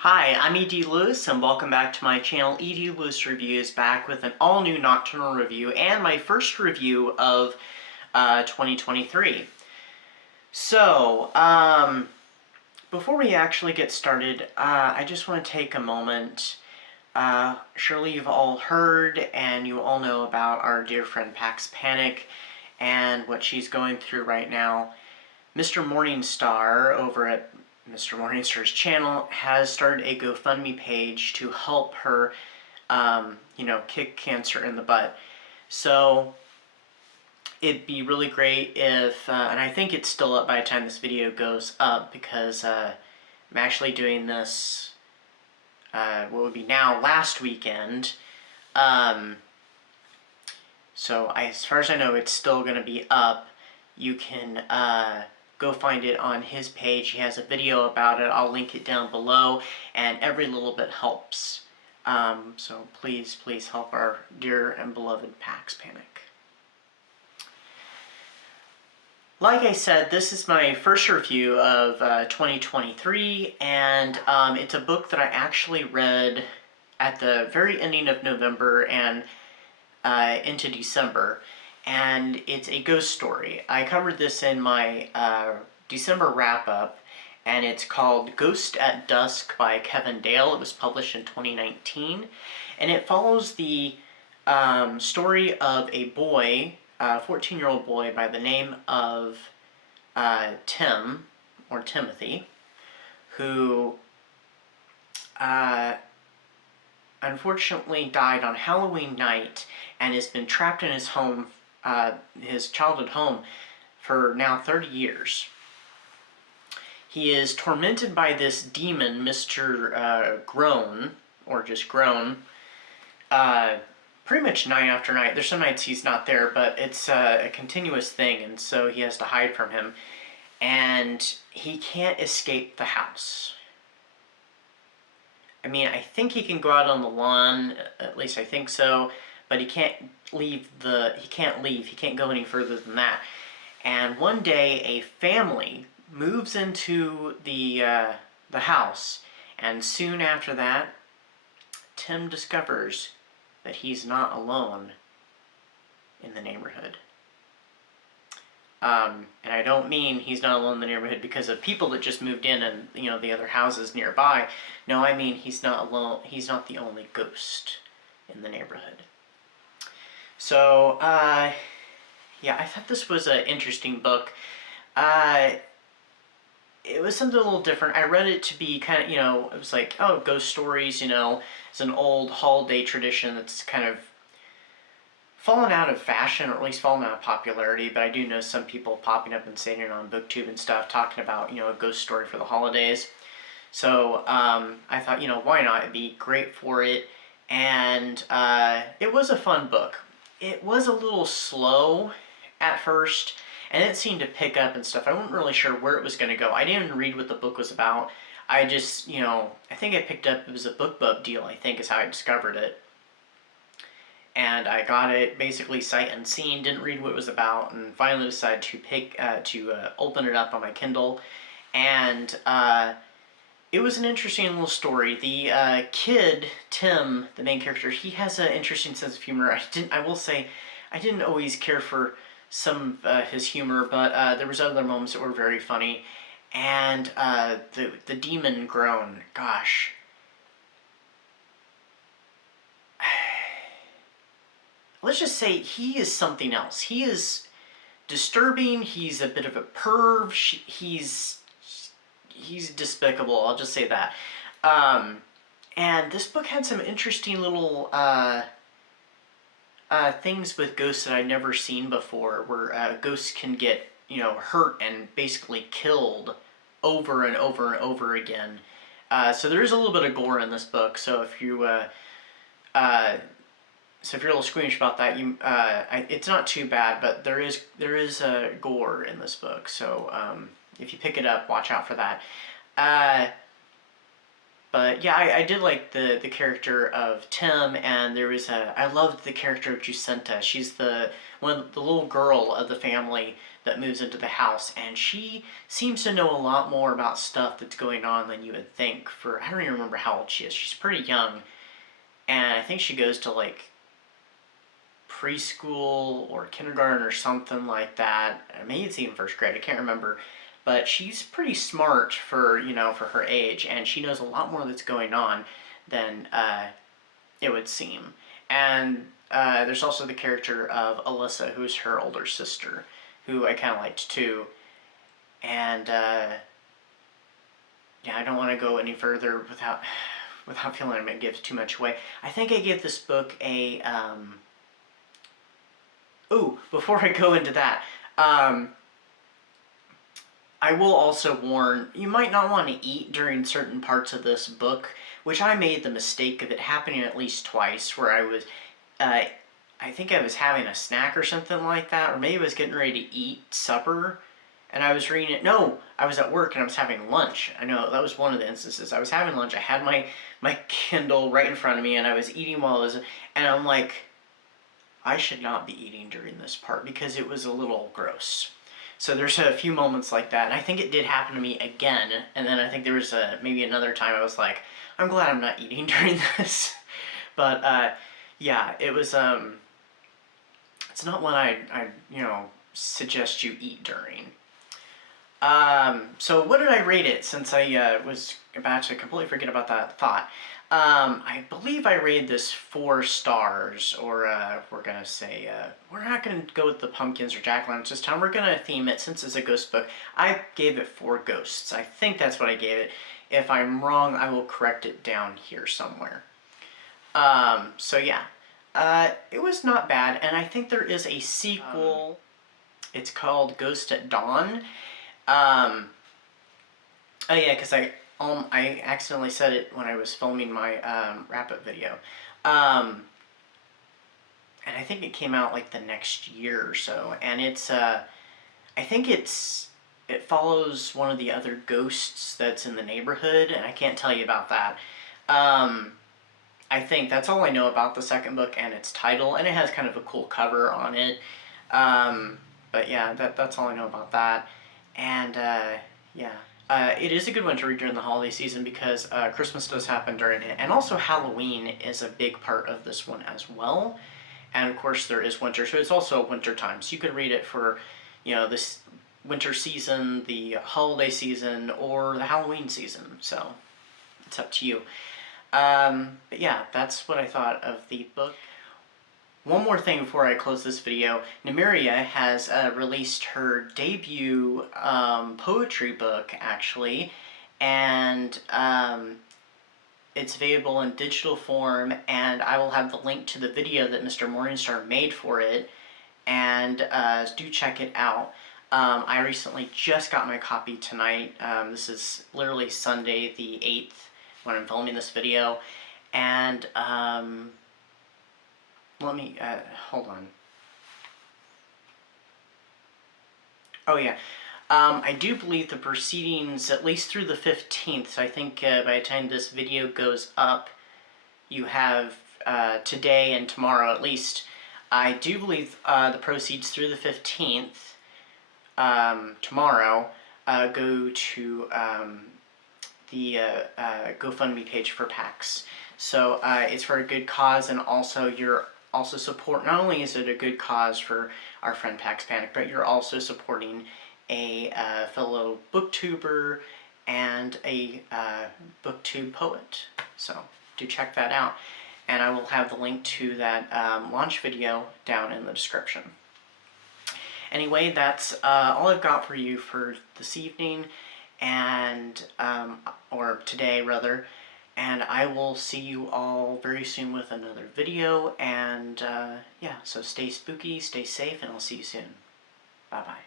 Hi, I'm E.D. Lewis, and welcome back to my channel. E.D. Lewis Reviews, back with an all-new nocturnal review and my first review of 2023. So, before we actually get started, I just want to take a moment. Surely you've all heard and you all know about our dear friend Pax Panic and what she's going through right now. Mr. Morningstar over at Mr. Morningstar's channel has started a GoFundMe page to help her, kick cancer in the butt. So it'd be really great if, and I think it's still up by the time this video goes up, because I'm actually doing this, what would be now last weekend. So as far as I know, it's still going to be up. You can go find it on his page. He has a video about it. I'll link it down below, and every little bit helps. So please help our dear and beloved Pax Panic. Like I said, this is my first review of 2023, and it's a book that I actually read at the very ending of November and into December. And it's a ghost story. I covered this in my December wrap-up, and it's called Ghost at Dusk by Kevan. It was published in 2019, and it follows the story of a boy, a 14-year-old boy by the name of Tim, or Timothy, who unfortunately died on Halloween night and has been trapped in his home, his childhood home, for now 30 years. He is tormented by this demon, Mr. Groan, or just Groan, pretty much night after night. There's some nights he's not there, but it's a continuous thing, and so he has to hide from him. And he can't escape the house. I mean, I think he can go out on the lawn, at least I think so, but he can't leave. He can't go any further than that. And one day, a family moves into the house, and soon after that, Tim discovers that he's not alone in the neighborhood. And I don't mean he's not alone in the neighborhood because of people that just moved in and, the other houses nearby. No, I mean he's not alone. He's not the only ghost in the neighborhood. So, yeah, I thought this was an interesting book. It was something a little different. I read it to be kind of, it was like, oh, ghost stories, it's an old holiday tradition that's kind of fallen out of fashion, or at least fallen out of popularity, but I do know some people popping up and saying it on BookTube and stuff, talking about, a ghost story for the holidays. So, I thought, why not? It'd be great for it. And it was a fun book. It was a little slow at first, and it seemed to pick up and stuff. I wasn't really sure where it was going to go. I didn't even read what the book was about. I just, I think I picked up, it was a BookBub deal, I think is how I discovered it. And I got it basically sight unseen, didn't read what it was about, and finally decided to open it up on my Kindle. And it was an interesting little story. The kid, Tim, the main character, he has an interesting sense of humor. I will say, I didn't always care for some of his humor, but there was other moments that were very funny. And the demon Groan, gosh. Let's just say he is something else. He is disturbing. He's a bit of a perv. He's despicable. I'll just say that. And this book had some interesting little things with ghosts that I'd never seen before, where ghosts can get hurt and basically killed over and over and over again. So there is a little bit of gore in this book. So if you So if you're a little squeamish about that, it's not too bad, but there is gore in this book. So if you pick it up, watch out for that. But yeah, I did like the character of Tim, and I loved the character of Jacinta. She's the little girl of the family that moves into the house, and she seems to know a lot more about stuff that's going on than you would think. I don't even remember how old she is. She's pretty young, and I think she goes to like preschool or kindergarten or something like that. Maybe it's even first grade. I can't remember. But she's pretty smart for for her age, and she knows a lot more that's going on than it would seem. And there's also the character of Alyssa, who's her older sister, who I kind of liked too. And yeah, I don't want to go any further without feeling I'm going to give too much away. I think I gave this book a before I go into that, I will also warn, you might not want to eat during certain parts of this book, which I made the mistake of it happening at least twice, where I was, I think I was having a snack or something like that, or maybe I was getting ready to eat supper, and I was reading it. No, I was at work and I was having lunch. I know, that was one of the instances. I was having lunch, I had my Kindle right in front of me, and I was eating while I was, and I'm like, I should not be eating during this part because it was a little gross. So there's a few moments like that, and I think it did happen to me again, and then I think there was maybe another time I was like, I'm glad I'm not eating during this. But yeah, it was, it's not one I suggest you eat during. So what did I rate it, since I was about to completely forget about that thought. I believe I rated this 4 stars, or we're gonna say, we're not gonna go with the pumpkins or jack-o'-lanterns this time. We're gonna theme it, since it's a ghost book. I gave it 4 ghosts. I think that's what I gave it. If I'm wrong, I will correct it down here somewhere. So yeah, it was not bad, and I think there is a sequel. It's called Ghost at Dawn. Oh yeah, because I accidentally said it when I was filming my wrap-up video. And I think it came out like the next year or so. And it's, I think it follows one of the other ghosts that's in the neighborhood, and I can't tell you about that. I think that's all I know about the second book and its title, and it has kind of a cool cover on it. But yeah, that's all I know about that. And yeah. It is a good one to read during the holiday season because Christmas does happen during it, and also Halloween is a big part of this one as well. And of course there is winter, so it's also winter time. So you could read it for, this winter season, the holiday season, or the Halloween season. So it's up to you. But yeah, that's what I thought of the book. One more thing before I close this video. Nymeria has released her debut poetry book, actually, and it's available in digital form, and I will have the link to the video that Mr. Morningstar made for it, and do check it out. I recently just got my copy tonight. This is literally Sunday the 8th when I'm filming this video, and let me, hold on. Oh yeah, I do believe the proceedings, at least through the 15th, so I think by the time this video goes up, you have today and tomorrow at least. I do believe the proceeds through the 15th, tomorrow, go to the GoFundMe page for PAX. So it's for a good cause, and also you're also support, not only is it a good cause for our friend Pax Panic, but you're also supporting a fellow booktuber and a booktube poet. So do check that out, and I will have the link to that launch video down in the description. Anyway, that's all I've got for you for this evening, and or today rather. And I will see you all very soon with another video, and yeah, so stay spooky, stay safe, and I'll see you soon. Bye-bye.